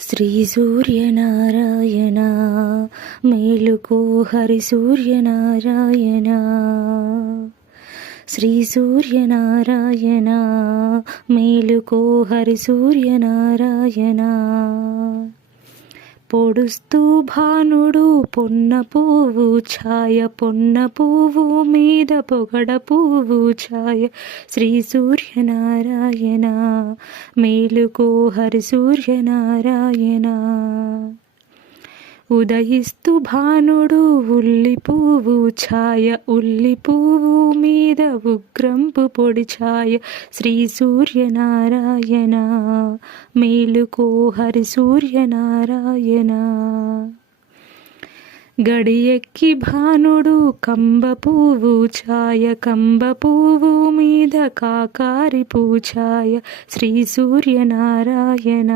శ్రీ సూర్యనారాయణ మేలుకో హరి సూర్యనారాయణ. శ్రీ సూర్యనారాయణ మేలుకో హరి సూర్యనారాయణ. పొడుస్తూ భానుడు పొన్న పువ్వు ఛాయ, పొన్న పువ్వు మీద పొగడ పువ్వు ఛాయ. శ్రీ సూర్యనారాయణ మేలుకో హరి సూర్యనారాయణ. ఉదయిస్తూ భానుడు ఉల్లి పువ్వు ఛాయ, ఉల్లి పువ్వు మీద ఉగ్రంపు పొడి ఛాయ. శ్రీ సూర్యనారాయణ మేలుకో హరి సూర్యనారాయణ. గడియెక్కి భానుడు కంబ పువ్వు ఛాయ, కంబ పువ్వు మీద కాకారి పూఛాయ. శ్రీ సూర్యనారాయణ